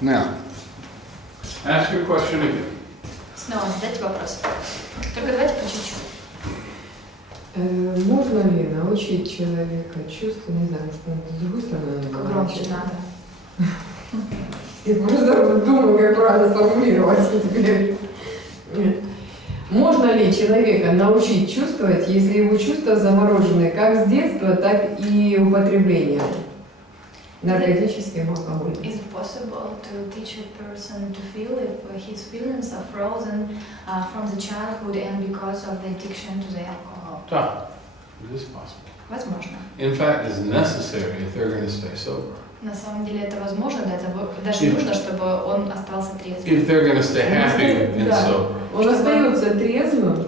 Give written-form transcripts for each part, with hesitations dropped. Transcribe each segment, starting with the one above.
Now, ask your question again. Снова задайте вопрос. Только давайте по чуть-чуть. Можно ли научить человека чувству, не знаю, что он с другой стороны Только громче надо. Я просто думаю, как правильно сформулировать теперь. Можно ли человека научить чувствовать, если его чувства заморожены как с детства, так и употреблением наркотическим алкоголем? Is it possible to teach a person to feel if his feelings are frozen from the childhood and because of the addiction to the alcohol? Да, it is possible. Возможно. In fact, it's necessary if they're going to stay sober. На самом деле это возможно, да, это даже нужно, чтобы он остался трезвым. If they're going to stay happy and sober. Он остается трезвым,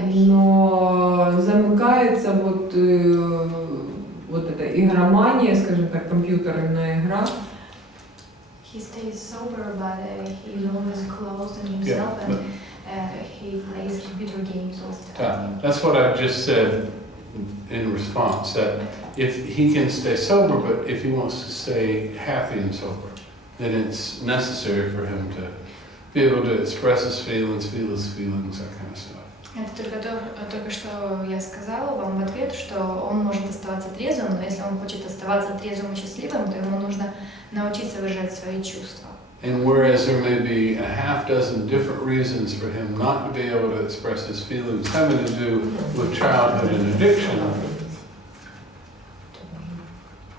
но замыкается вот эта игромания, скажем так, компьютерная игра. He stays sober, but he's always closed in himself, and he plays computer games all the time. That's what I just said in response, that if he can stay sober, but if he wants to stay happy and sober, then it's necessary for him to be able to express his feelings, feel his feelings, that kind of stuff. Это только что я сказала вам в ответ, что он может оставаться трезвым, но если он хочет оставаться трезвым и счастливым, то ему нужно научиться выражать свои чувства. And whereas there may be a half dozen different reasons for him not to be able to express his feelings having to do with childhood and addiction,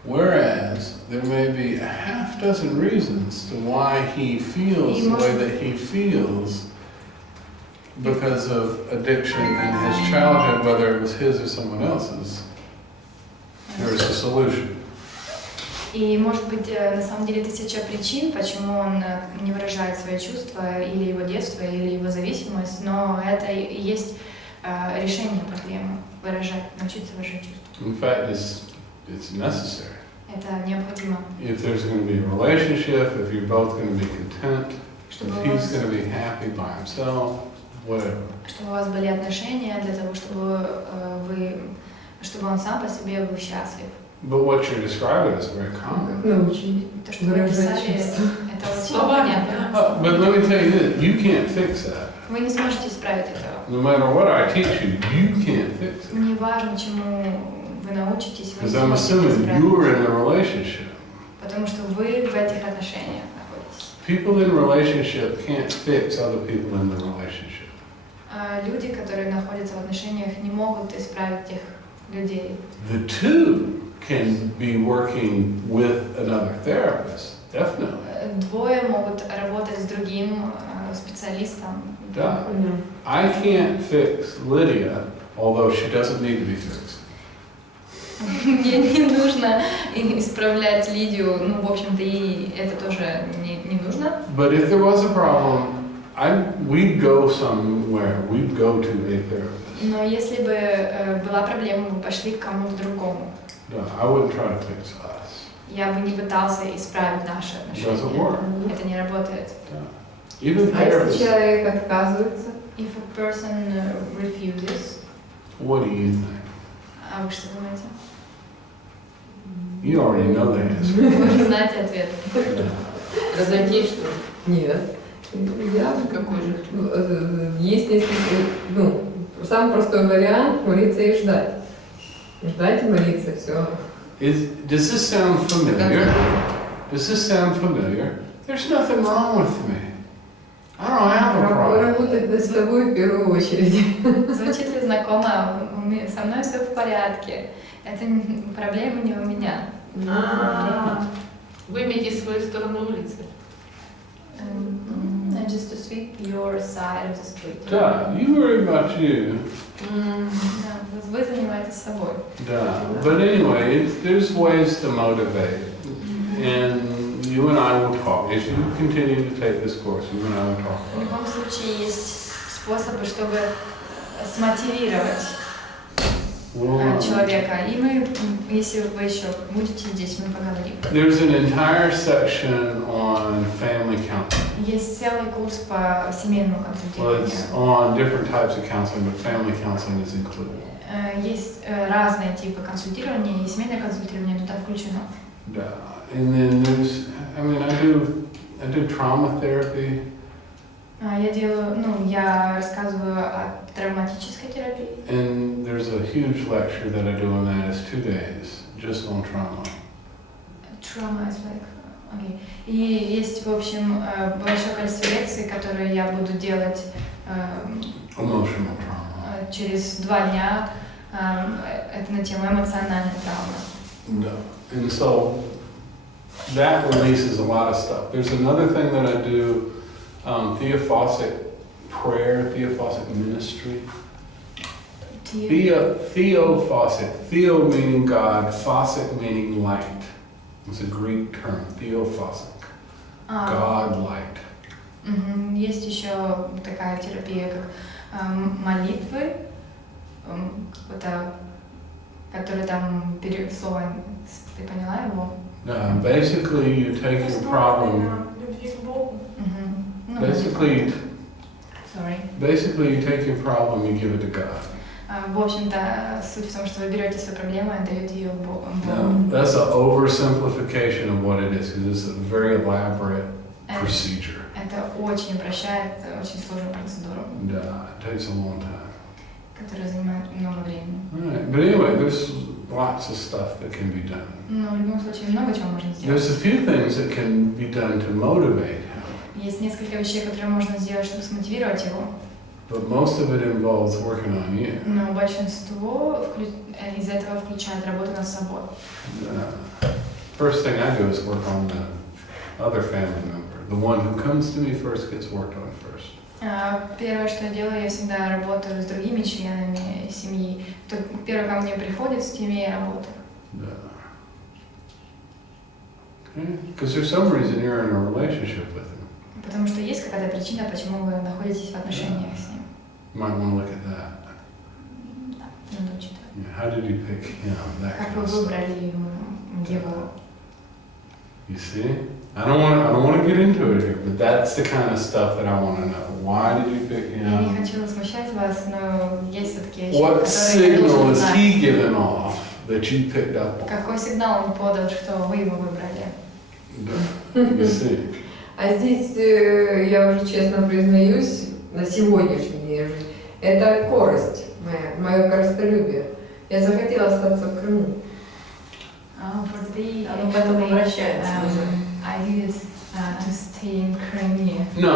whereas there may be a half dozen reasons to why he feels the way that he feels because of addiction in his childhood, whether it was his or someone else's, there is a solution. И может быть на самом деле 1000 причин, почему он не выражает свои чувства, или его детство, или его зависимость, но это и есть решение проблемы, научиться выражать чувства. In fact, it's necessary. Это необходимо. If there's going to be a relationship, if you're both going to be content, if he's going to be happy by himself, whatever. Чтобы у вас были отношения для того, чтобы он сам по себе был счастлив. But what you're describing is very common. То, что вы описали, это очень понятно. But let me tell you this, you can't fix that. Вы не сможете исправить этого. No matter what I teach you, you can't fix it. Не важно, чему вы научитесь, вы не Because I'm сможете assuming исправить. you're in a relationship. Потому что вы в этих отношениях находитесь. People in relationship can't fix other people in the relationship. Люди, которые находятся в отношениях, не могут исправить тех людей. The two can be working with another therapist, definitely. Двое могут работать с другим специалистом. Да. I can't fix Lydia, although she doesn't need to be fixed. Мне не нужно исправлять Лидию, ну, в общем-то, и это тоже не нужно. But if there was a problem, we'd go somewhere, we'd go to a therapist. Но если бы была проблема, мы пошли к кому-то другому. No, I wouldn't try to fix us. Я бы не пытался исправить наши It doesn't отношения. work. Это не работает. Even А если therapists, человек отказывается? If a person refuses, what do you think? а вы что думаете? You already know the answer. Вы уже знаете ответ. Разойтись, что ли? Нет. Какой же? Есть несколько, самый простой вариант — молиться и ждать. Ждать и молиться, все. Does this sound familiar? Does this sound familiar? There's nothing wrong with me. I don't have a problem. Работать с тобой в первую очередь. Звучит ли знакомо? Со мной все в порядке. Это проблема не у меня. Вы имеете свою сторону улицы. Just to sweep your side of the street. Да, you worry about you. Вы занимаетесь собой. Да. But anyway, there's ways to motivate. And you and I will talk. If you continue to take this course, you and I will talk В about it. любом случае есть способы, чтобы смотивировать человека. И мы, если вы еще будете здесь, мы поговорим. There's an entire section on family counseling. Есть целый курс по семейному Well, it's консультированию. on different types of counseling, but family counseling is included. Есть разные типы консультирования, и семейное консультирование туда включено. Да. And then there's, I do trauma therapy. Я рассказываю о травматической терапии. And there's a huge lecture that I do on that. It's 2 days, just on trauma. Trauma is like, okay. И есть, в общем, большое количество лекций, которые я буду делать Emotional trauma. через 2 дня. Это на тему эмоциональной травмы. No. And so that releases a lot of stuff. There's another thing that I do, theophosic prayer, theophosic ministry. Theophosic. Theo meaning God, phosic meaning light. It's a Greek term, theophosic. God light. Есть еще такая терапия, как молитвы, который там слово, ты поняла его? Basically, you take your problem. Basically, you take your problem, you give it to God. В общем-то, суть в том, что вы берете свою проблему и отдаете ее Богу. That's an oversimplification of what it is, because it's a very elaborate procedure. Это очень упрощает очень сложную процедуру. It takes a long time. Которая занимает много времени. Right. But anyway, there's lots of stuff that can be done. Но в любом случае много чего можно сделать. There's a few things that can be done to motivate him. Есть несколько вещей, которые можно сделать, чтобы смотивировать его. But most of it involves working on you. Но большинство из этого включает работу над собой. First thing I do is work on the other family member. The one who comes to me first gets worked on first. Первое, что я делаю, я всегда работаю с другими членами семьи. Кто первый ко мне приходит, с теми я работаю. Because there's some reason you're in a relationship with him. Потому что есть какая-то причина, почему вы находитесь в отношениях с ним. You might want to look at that. Надо учитывать. How did you pick him? That Как kind вы of stuff. выбрали его? You see? I don't want to get into it here, but that's the kind of stuff that I want to know. Why did you pick Я не him? хочу смущать вас, но есть все-таки вещи, What которые я signal должен is знать. he giving off that you picked up on? Какой сигнал он подал, что вы его выбрали? You see? А здесь, я уже честно признаюсь, на сегодняшний день жизнь, это корость моя, мое корыстолюбие. Я захотела остаться в Крыму. Оно к этому обращается уже. I did it to stay in Crimea. No,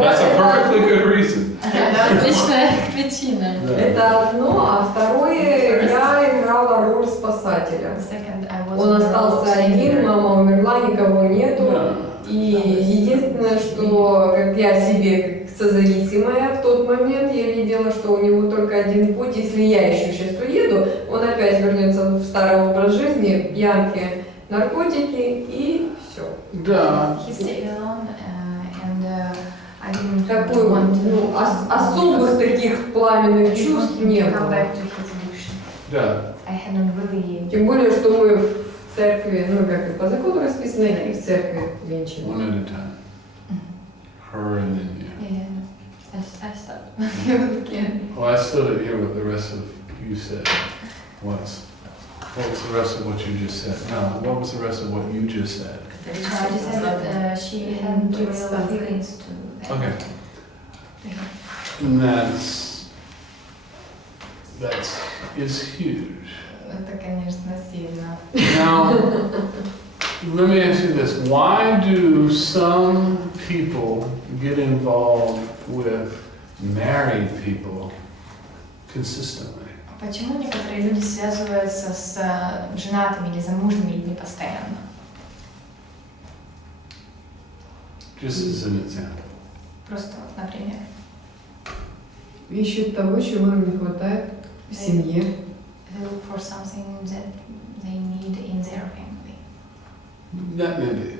that's a perfectly good reason. Это отличная причина. Это одно, а второе, я играла роль спасателя. Он остался один, мама умерла, никого нету. И единственное, что как я себе созависимая в тот момент, я видела, что у него только один путь. Если я еще сейчас уеду, он опять вернется в старый образ жизни, пьянки, наркотики и все. Да. He stayed alone, and I didn't Такой want вот, особых таких пламенных чувств не come было. back to his addiction. Да. I hadn't really. Тем более, что мы в церкви, ну как и по закону расписано, и в церкви венчаны. One at a time. Her and then you. Yeah, I stopped. Well, I still didn't hear what the rest of you said. What was the rest of what you just said? No, what was the rest of what you just said? She said that she hadn't real feelings to that. Okay. And is huge. Это, конечно, сильно. Now, let me ask you this. Why do some people get involved with married people consistently? Почему некоторые люди связываются с женатыми или замужними людьми постоянно? Just as an example. Просто, например. Ищут того, чего им не хватает в семье. They look for something that they need in their family. That may be.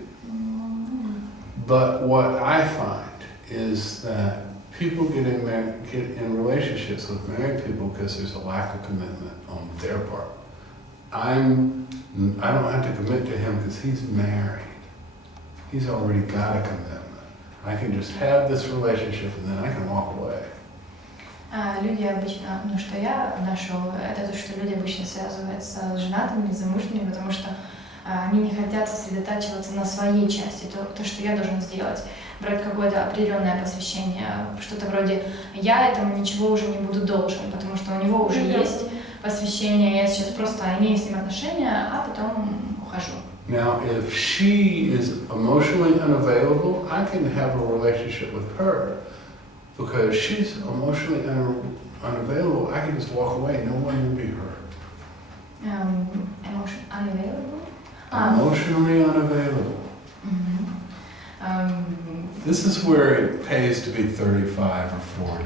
But what I find is that people get in relationships with married people because there's a lack of commitment on their part. I don't have to commit to him because he's married. He's already got a commitment. I can just have this relationship and then I can walk away. Люди обычно, что я нашел, это то, что люди обычно связываются с женатыми, замужними, потому что они не хотят сосредотачиваться на своей части, то, что я должен сделать, брать какое-то определенное посвящение, что-то вроде «я этому ничего уже не буду должен», потому что у него уже есть посвящение, я сейчас просто имею с ним отношения, а потом ухожу. Now, if she is emotionally unavailable, I can have a relationship with her. Because she's emotionally unavailable, I can just walk away, no one will be hurt. Unavailable? Emotionally unavailable. This is where it pays to be 35 or 40.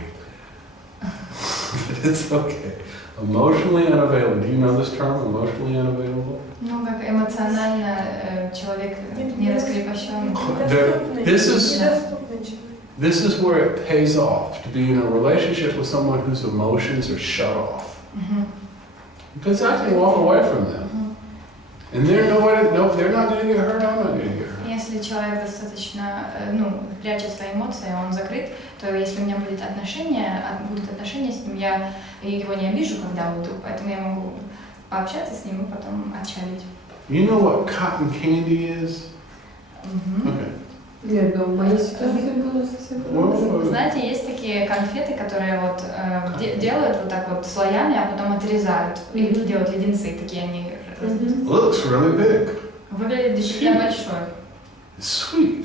But it's okay. Emotionally unavailable. Do you know this term, emotionally unavailable? Ну, как эмоционально человек не раскрепощен. This is where it pays off to be in a relationship with someone whose emotions are shut off. Because I can walk away from them. And they're not going to get hurt, I'm not going to get hurt. Если человек достаточно, прячет свои эмоции, он закрыт, то если у меня будут отношения с ним, я его не обижу, когда уйду, поэтому я могу пообщаться с ним и потом отчалить. You know what cotton candy is? Okay. Нет, да, в моей ситуации было совсем. Знаете, есть такие конфеты, которые вот делают вот так вот слоями, а потом отрезают и делают леденцы, такие они. Looks really big. Выглядит действительно большой. It's sweet.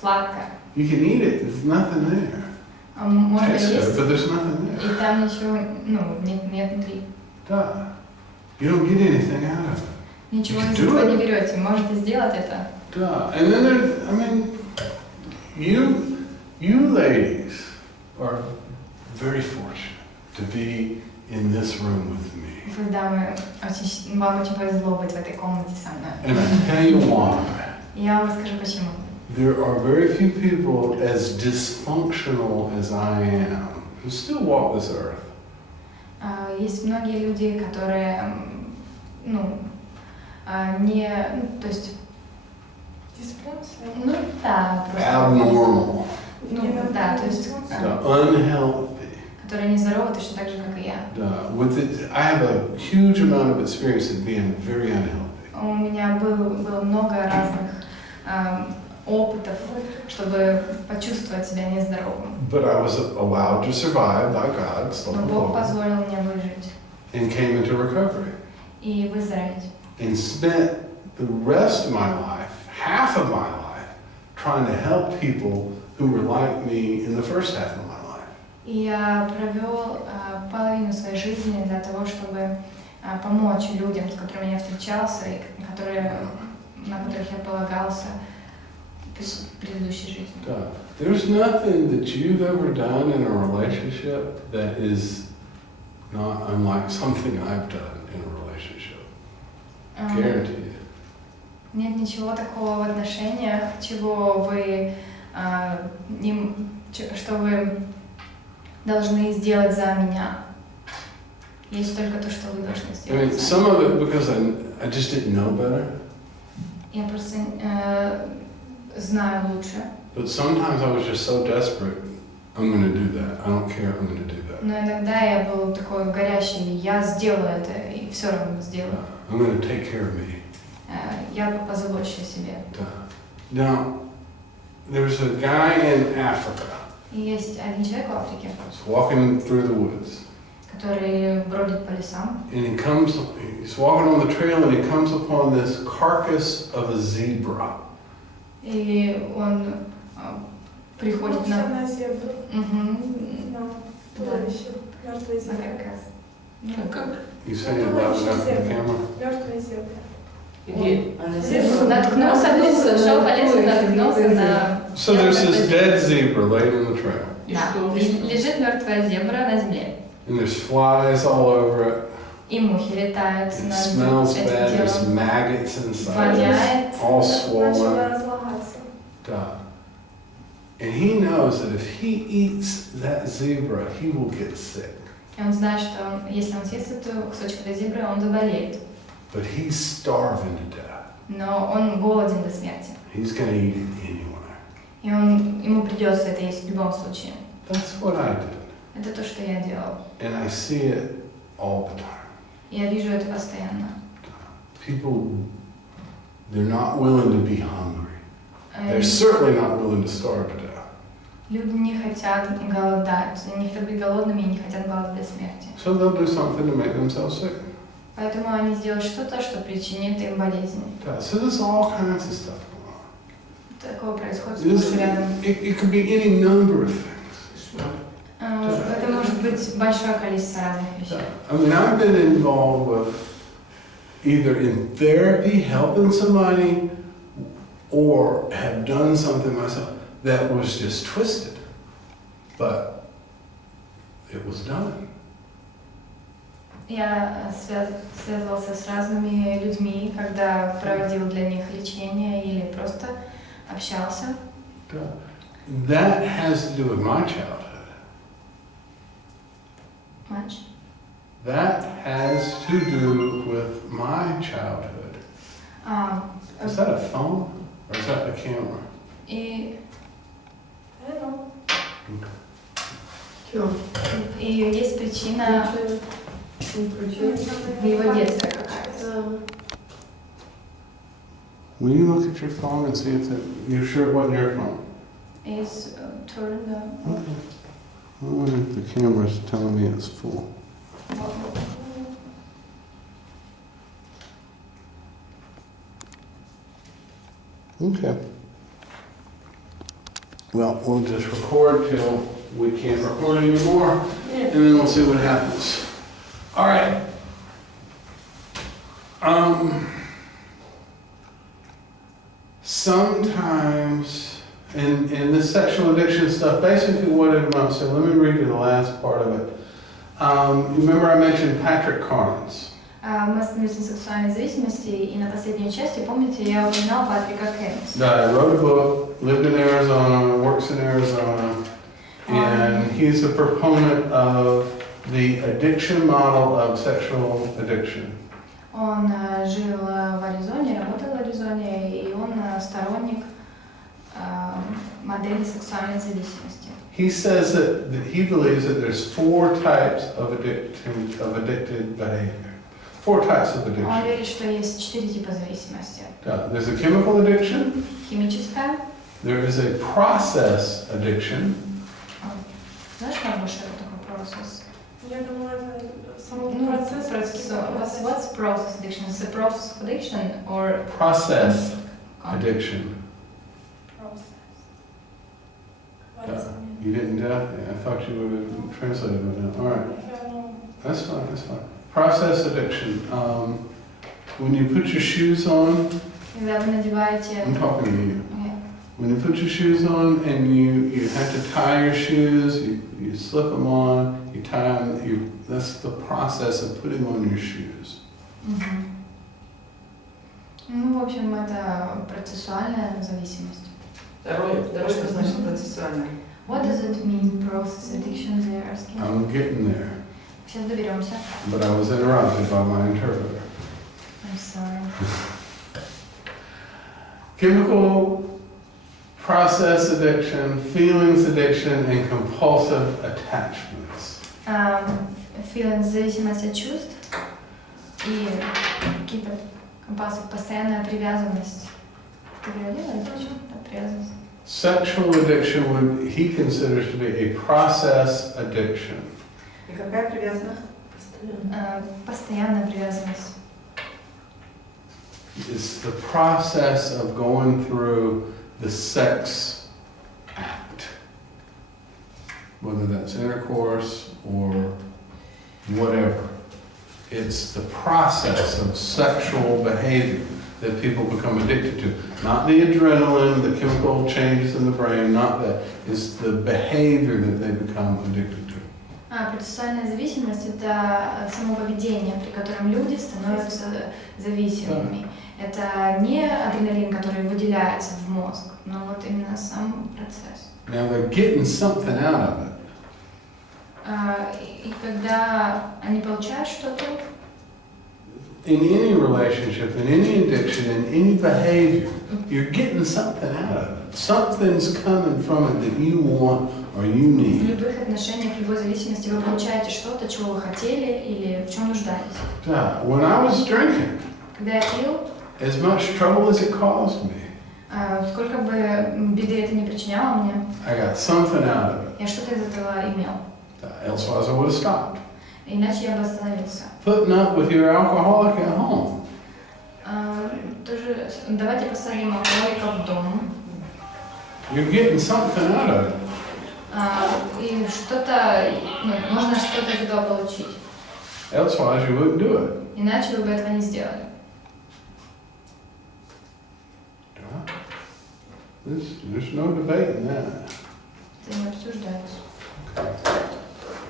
Сладко. You can eat it. There's nothing there. Можно Tastes есть. good, but there's nothing there. И там ничего, нет внутри. Duh. You don't get anything out of it. Nичего из этого не берете. Можете сделать это. Duh. And then there's, I mean, you ladies are very fortunate to be in this room with me. Вы, дамы, вам очень повезло быть в этой комнате со мной. And I tell you why. Я вам расскажу почему. There are very few people as dysfunctional as I am who still walk this earth. Есть многие люди, которые, то есть, да, просто. Abnormal. Да, то есть, Unhealthy. которые нездоровы точно так же, как и я. I have a huge amount of experience in being very unhealthy. У меня было много разных опытов, чтобы почувствовать себя нездоровым. But I was allowed to survive by God, Но Бог позволил мне выжить. And came into recovery. И выздороветь. And spent the rest of my life, half of my life, trying to help people who were like me in the first half of my life. И я провел половину своей жизни для того, чтобы помочь людям, с которыми я встречался, и на которых я полагался в предыдущей жизни. There's nothing that you've ever done in a relationship that is not unlike something I've done in a relationship. Guarantee it. Нет ничего такого в отношениях, чего что вы должны сделать за меня. Есть только то, что вы должны сделать. I mean, some of it because I just didn't know better. Я просто знаю лучше. But sometimes I was just so desperate. I'm going to do that. I don't care. I'm going to do that. Но иногда я был такой горячий, я сделаю это и все равно сделаю. I'm going to take care of me. Я позабочусь о себе. Now, there's a guy in Africa. И есть один человек в Африке, He's walking through the woods. который бродит по лесам. And he's walking on the trail and he comes upon this carcass of a zebra. И он приходит на... You say it loud enough for the camera? Наткнулся, шел по лесу, наткнулся на... So there's this dead zebra laid on the trail. Да, лежит мертвая зебра на земле. And there's flies all over it. И мухи летают It над smells этим bad. There's телом. maggots inside. Воняет. It's all swollen. And he knows that if he eats that zebra, he will get sick. И он знает, что если он съест эту кусочек этой зебры, он заболеет. But he's starving to death. Но он голоден до смерти. He's going to eat it anyway. И ему придется это есть в любом случае. That's what I did. Это то, что я делал. And I see it all the time. Я вижу это постоянно. People They're not willing to be hungry. They're certainly not willing to starve to death. Люди не хотят голодать, они хотят быть голодными и не хотят голодать до смерти. So they'll do something to make themselves sick. Поэтому они сделают что-то, что причинит им болезнь. So there's all kinds of stuff going on. Такое происходит сплошь и рядом. It could be any number of things. Это может быть большое количество разных вещей. I mean, I've been involved with either in therapy, helping somebody, or have done something myself that was just twisted, but it was done. Я связывался с разными людьми, когда проводил для них лечение или просто общался. That has to do with my childhood. Much. That has to do with my childhood. Is that a phone or is that a camera? И Okay. есть причина в его детстве какая-то. Will you look at your phone and see if you're sure it wasn't your phone? Is turned on. Okay. I wonder if the camera's telling me it's full. Okay. Well, we'll just record till we can't record anymore, and then we'll see what happens. All right. Sometimes, in this sexual addiction stuff, basically what it amounts to, let me read you the last part of it. Remember I mentioned Patrick Carnes. Мы остановились на сексуальной зависимости, и на последней части, помните, я упоминала Патрика Кеннис. That wrote a book, lived in Arizona, works in Arizona, and he's a proponent of the addiction model of sexual addiction. Он жил в Аризоне, работал в Аризоне, и он сторонник модели сексуальной зависимости. He says that he believes that there's 4 types of addicted behavior. 4 types of Он addiction. верит, что есть 4 типа зависимости. There's a chemical addiction. Химическая. There is a process addiction. Знаешь, Маргоша, что такое процесс? Я думала, это Процесс. What's process addiction? Is it a process of addiction or Process addiction. You didn't I thought you would have translated it. All right. That's fine, that's fine. Process addiction. When you put your shoes on, когда вы надеваете... I'm talking to you. When you put your shoes on and you have to tie your shoes, you slip them on, you tie them, that's the process of putting on your shoes. Ну, в общем, это процессуальная зависимость. Второе, что значит процессуальное? What does it mean, process addiction, they're asking? I'm getting there. Сейчас доберемся. But I was interrupted by my interpreter. I'm sorry. Chemical process addiction, feelings addiction, and compulsive attachments. Feelings, зависимость от чувств и какие-то компульсии, постоянная привязанность. Ты переводила это? Привязанность. Sexual addiction he considers to be a process addiction. И какая привязанность? Постоянная привязанность. It's the process of going through the sex act, whether that's intercourse or whatever. It's the process of sexual behavior that people become addicted to. Not the adrenaline, the chemical changes in the brain, not that. It's the behavior that they become addicted to. Процессуальная зависимость – это само поведение, при котором люди становятся зависимыми. Это не адреналин, который выделяется в мозг, но вот именно сам процесс. Now they're getting something out of it. И когда они получают что-то, in any relationship, in any addiction, in any behavior, you're getting something out of it. Something's coming from it that you want or you в need. любых отношениях, в любой зависимости вы получаете что-то, чего вы хотели или в чем нуждались. When I was drinking, Когда я пил, as much trouble as it caused me, Сколько бы беды это не причиняло мне, I got something out of it. я что-то из этого имел. Elsewise I would have stopped. Иначе я бы остановился. Putting up with your alcoholic at home. Тоже давайте посадим алкоголика в дом. You're getting something out of it. И что-то, можно что-то из этого получить. Elsewise you wouldn't do it. Иначе вы бы этого не сделали. There's no debate in that. Это не обсуждается.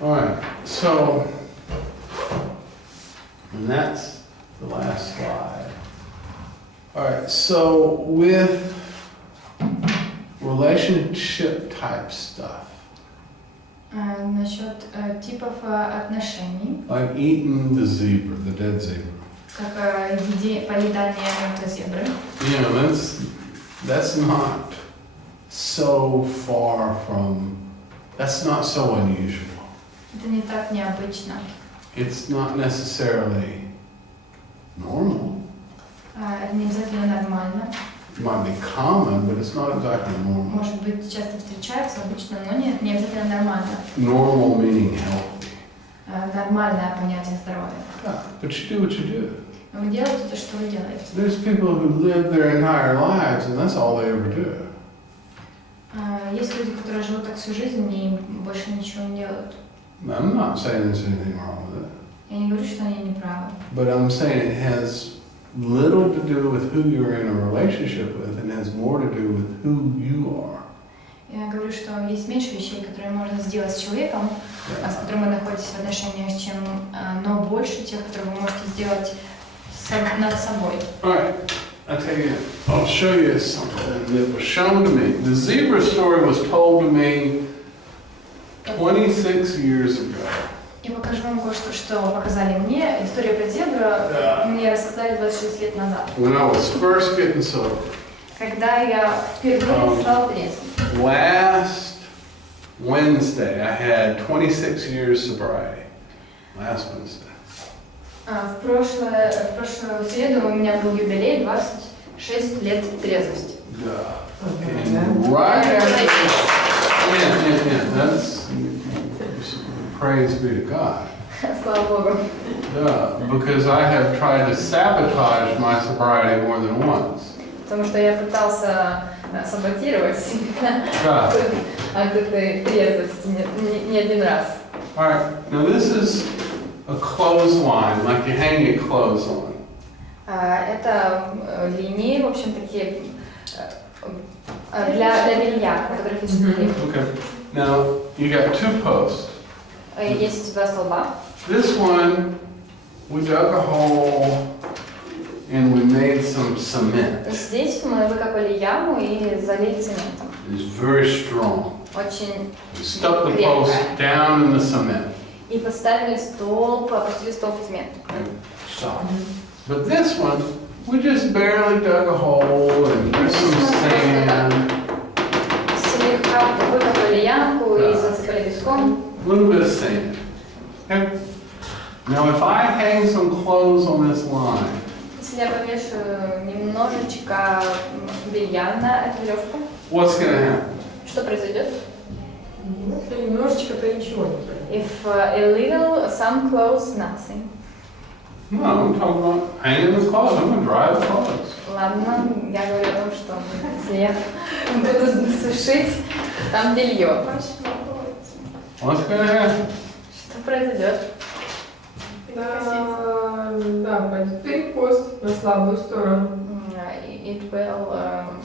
All right, so, and that's the last slide. All right, so with relationship type stuff, Насчет типов отношений, like eating the zebra, the dead zebra. как поедание мертвой зебры, You know, that's not so far from, that's not so unusual. это не так необычно. It's not necessarily normal. Это не обязательно нормально. It might be common, but it's not exactly normal. Может быть, часто встречаются обычно, но нет, не обязательно нормально. Normal meaning healthy. Нормальное понятие здоровья. Yeah, but you do what you do. Вы делаете то, что вы делаете. There's people who live their entire lives and that's all they ever do. Есть люди, которые живут так всю жизнь и больше ничего не делают. I'm not saying there's anything wrong with it, Я не говорю, что они не правы. but I'm saying it has little to do with who you're in a relationship with and has more to do with who you are. Я говорю, что есть меньше вещей, которые можно сделать с человеком, с которым вы находитесь в отношениях, чем, но больше тех, которые вы можете сделать над собой. All right, I tell you, I'll show you something that was shown to me. The zebra story was told to me 26 years ago. Я покажу вам кое-что, что показали мне. История про зебру мне рассказали 26 лет назад. When I was first getting sober. Когда я впервые стал трезвым. Last Wednesday, I had 26 years sobriety. Last Wednesday. В прошлую среду у меня был юбилей 26 лет трезвости. And right after, that's, praise be to God. Слава Богу. Because I have tried to sabotage my sobriety more than once. Потому что я пытался саботировать от этой трезвости не один раз. All right, now this is a clothesline, like you hang your clothes on. Это линии, в общем, такие для белья, на которых есть линии. Okay, now you got two posts. Есть два столба. This one, we dug a hole and we made some cement. Здесь мы выкопали яму и залили цементом. It's very strong. Очень We stuck the post down in the cement. И поставили столб, опустили столб в цемент. Solid. But this one, we just barely dug a hole and put some sand. Слегка выкопали ямку и засыпали песком. A little bit of sand. Okay? Now if I hang some clothes on this line, Если я повешу немножечко белья на эту веревку, what's going to happen? что произойдет? Если немножечко, то ничего не произойдет. If a little, some clothes, nothing. No, I'm talking about hanging the clothes. I'm going to dry the clothes. Ладно, я говорю о том, что если я буду сушить там белье, What's going to happen? что произойдет? Да, пойдет перекос на слабую сторону. It will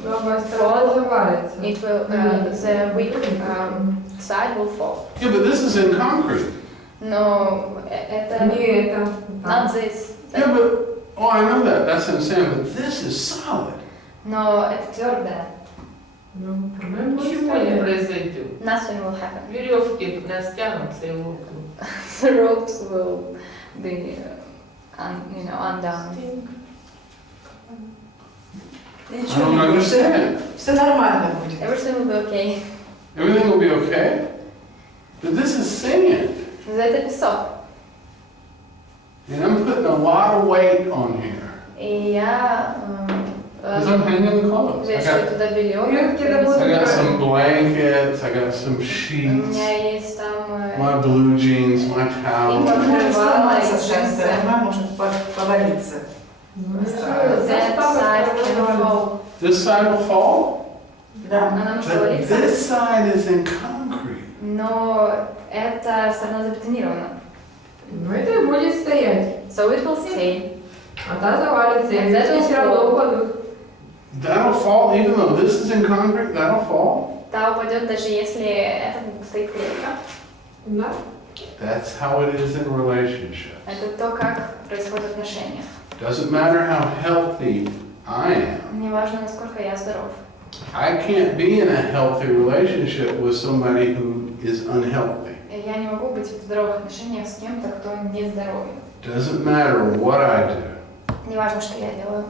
Слабая сторона завалится. It will the weak side will fall. Yeah, but this is in concrete. Но это Не это. not this. Yeah, but, oh, I know that. That's in sand, but this is solid. Но это твердое. Ну, Ничего не произойдет. Nothing will happen. Веревки растянутся и лопнут. The ropes will be undone. I don't understand. Все нормально будет. Everything will be okay. Everything will be okay? But this is sand. Это песок. And I'm putting a lot of weight on here. И я Because I'm hanging the clothes. вешаю туда белье. I got some blankets, I got some У sheets, меня есть там my blue jeans, my и towel. покрывало, и Женская джинсы. нога может повалиться. That side can fall. This side will fall, Да. Она может but повалиться. this side is in concrete. Но эта сторона забетонирована. Ну это и будет стоять. So it will stay. А та завалится, и эти все равно упадут. That'll fall, even though this is in concrete, that'll fall. Та упадет, даже если это стоит крепко. Да? That's how it is in relationships. Это то, как происходят отношения. Doesn't matter how healthy I am. Неважно, насколько я здоров. I can't be in a healthy relationship with somebody who is unhealthy. Я не могу быть в здоровых отношениях с кем-то, кто не здоровый. Doesn't matter what I do. Неважно, что я делаю.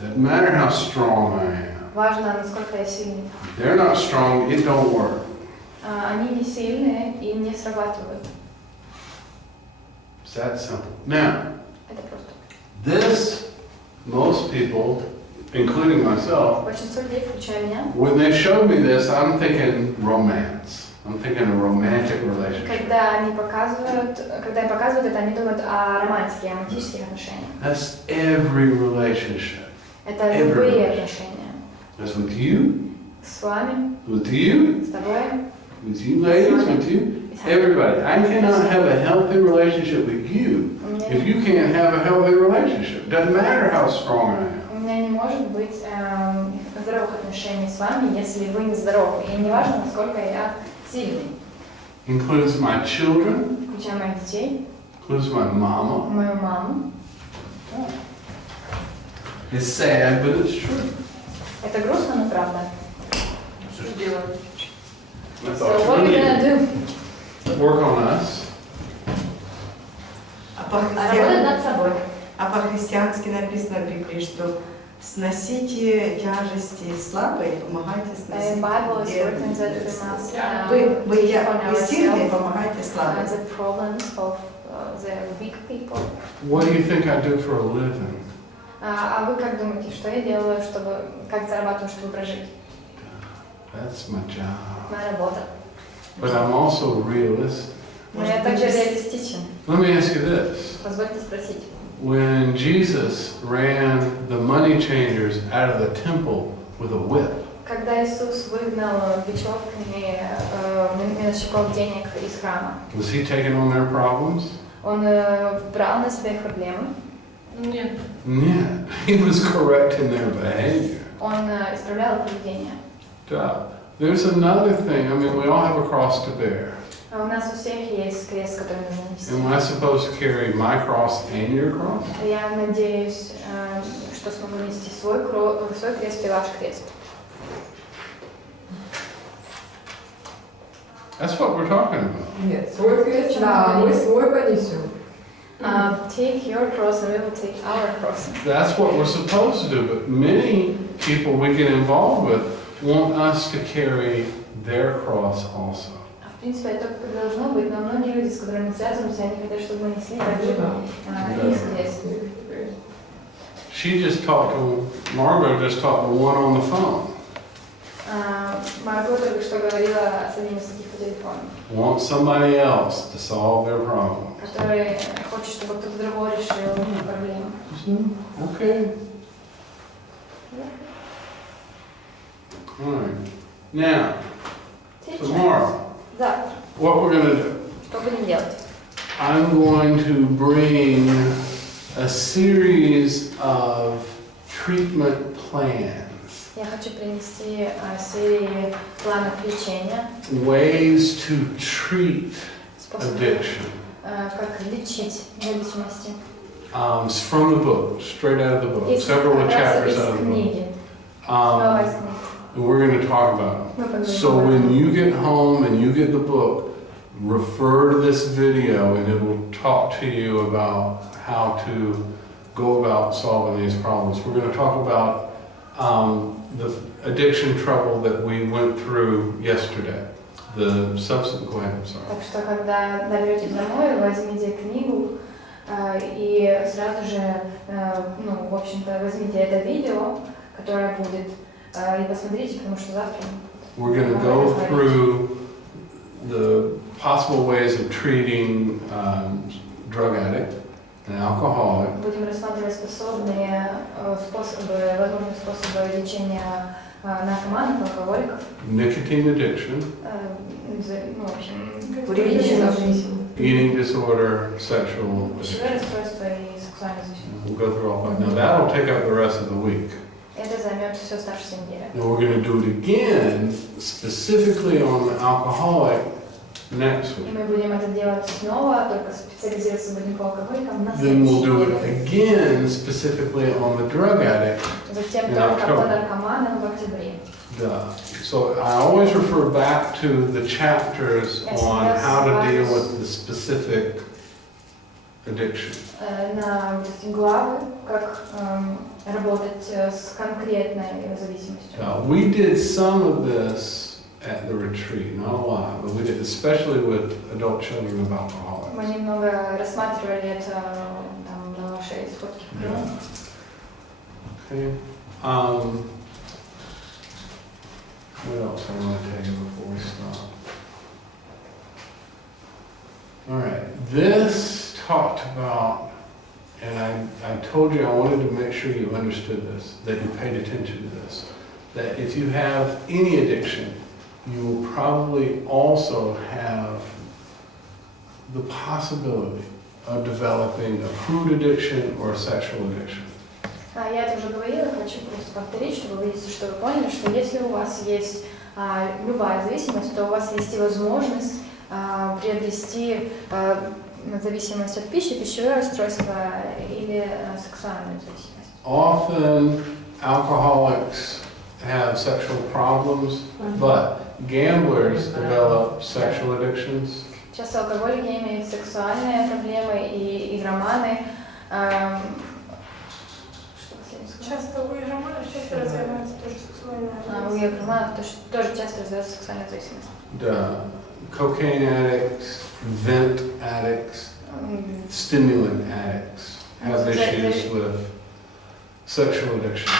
Doesn't matter how strong I am. Важно, насколько я сильный. If they're not strong, it don't work. Они не сильные и не срабатывают. It's that simple. Now, Это просто. this, most people, including myself, Большинство людей, включая меня, when they showed me this, I'm thinking romance. I'm thinking a romantic relationship. когда им показывают это, они думают о романтике, о романтических отношениях. That's every relationship. Это любые отношения. That's with you, С вами, with you, с тобой, with you ladies, with you, everybody. I cannot have a healthy relationship with you if you can't have a healthy relationship. Doesn't matter how strong I am. У меня не может быть здоровых отношений с вами, если вы не здоровы. И не важно, насколько я сильный. Includes my children, Включая моих детей, includes my mama. мою маму. It's sad, but it's true. Это грустно, но правда. Что ж делать? I So thought what are we we gonna do? need to work on us. Работать над собой. А по-христиански написано в Библии, что сносите тяжести слабые, помогайте In Bible is сносить written that we бедные. must Вы сильные, помогайте слабым. the problems of the weak people. What do you think I do for a living? А вы как думаете, что я делаю, как зарабатываю, чтобы прожить? That's my job. Моя работа. But I'm also realistic. Но я также реалистичен. Let me ask you this. Позвольте спросить. When Jesus ran the money changers out of the temple with a whip, Когда Иисус выгнал бечевками меньшиков денег из храма, was he taking on their problems? он брал на себя их проблемы, Нет. Yeah, he was correcting their behavior. он исправлял их поведение. Duh. There's another thing. I mean, we all have a cross to bear. А у нас у всех есть крест, который нужно нести. Am I supposed to carry my cross and your cross? Я надеюсь, что смогу нести свой крест и ваш крест. That's what we're talking about. Нет, свой крест, да, мы свой понесем. Take your cross and we will take our cross. That's what we're supposed to do. But many people we get involved with want us to carry their cross also. В принципе, это должно быть, но многие люди, с которыми мы связываемся, они хотят, чтобы мы несли также их крест. She just talked to, Margot just talked to one on the phone. Марго только что говорила с одним из таких по телефону, Want somebody else to solve their problem. который хочет, чтобы кто-то другой решил проблему. Okay. All right. Now, tomorrow, Завтра. what we're going to do, Что будем делать? I'm going to bring a series of treatment plans, Я хочу принести серию планов лечения, ways to treat способов, addiction. как лечить зависимости. It's from the book, straight out of the book, Из several как раз chapters из out of the book. книги. Um, Слова из книги. and we're going to talk about Мы it. поговорим So об этом. when you get home and you get the book, refer to this video and it will talk to you about how to go about solving these problems. We're going to talk about the addiction trouble that we went through yesterday. The substance, go ahead, I'm sorry. Так что, когда доберетесь домой, возьмите книгу и сразу же ну, в общем-то, возьмите это видео, которое будет, и посмотрите, потому что завтра... We're going to go through the possible ways of treating drug addict and alcoholic. Будем рассматривать способные способы, возможные способы лечения наркоманов, алкоголиков. Nicotine addiction. Ну, в общем, Курение зависимость. Eating disorder, sexual пищевое addiction. расстройство и сексуальная зависимость. We'll go through all five. Now that'll take up the rest of the week. Это займет всю оставшуюся неделю. And we're going to do it again, specifically on the alcoholic, next И week. мы будем это делать снова, только специализироваться будем по алкоголикам на Then we'll следующей do it неделе. again, specifically on the drug addict. Затем in только по October. наркоманам в октябре. So I always refer back to the chapters Yes, on yes, how to deal yes. with the specific addiction. На вот эти главы, как работать с конкретной зависимостью. We did some of this at the retreat, not a lot, but we did, especially with adult children of alcoholics. Мы немного рассматривали это там, на вашей сходке. Okay. What else I want to tell you before we stop? All right, this talked about, and I told you I wanted to make sure you understood this, that you paid attention to this, that if you have any addiction, you will probably also have the possibility of developing a food addiction or a sexual addiction. Я это уже говорила, хочу просто повторить, чтобы вы видите, что вы поняли, что если у вас есть любая зависимость, то у вас есть и возможность приобрести зависимость от пищи, пищевое расстройство или сексуальную зависимость. Often alcoholics have sexual problems, but gamblers develop sexual addictions. Часто алкоголики имеют сексуальные проблемы и игроманы. Часто у игроманов часто развивается тоже сексуальная У игроманов тоже часто развивается сексуальная зависимость. The cocaine addicts, vent addicts, stimulant addicts have issues with sexual addiction.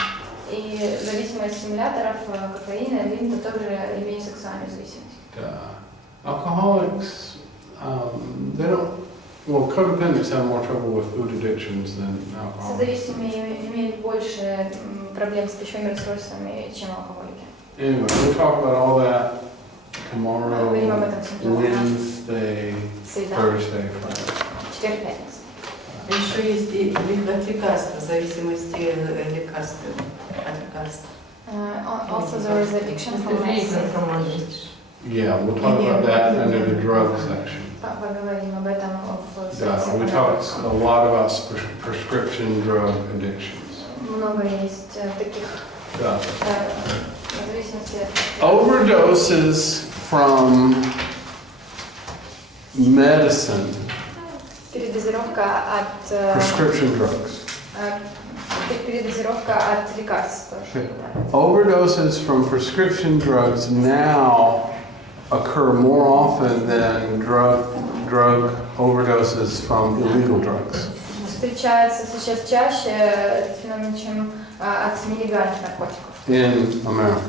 И зависимость стимуляторов, кофеина, винта тоже имеет сексуальную зависимость. Alcoholics, they don't, well, codependents have more trouble with food addictions than alcoholics. Созависимые имеют больше проблем с пищевыми расстройствами, чем алкоголики. Anyway, we'll talk about all that tomorrow, Поговорим об этом сегодня. Wednesday, Среда, Thursday, Friday. четверг, пятница. Еще есть и от лекарства, зависимости лекарств, от лекарств. Also there is addiction from medicine. Yeah, we'll talk about that under the drug section. Поговорим об этом в Yeah, we talked a lot about prescription drug addictions. Много есть таких Yeah. зависимостей. Overdoses from medicine, Передозировка от prescription drugs. передозировка от лекарств тоже. Overdoses from prescription drugs now occur more often than drug overdoses from illegal drugs. Встречается сейчас чаще феномен, чем от нелегальных наркотиков. In America.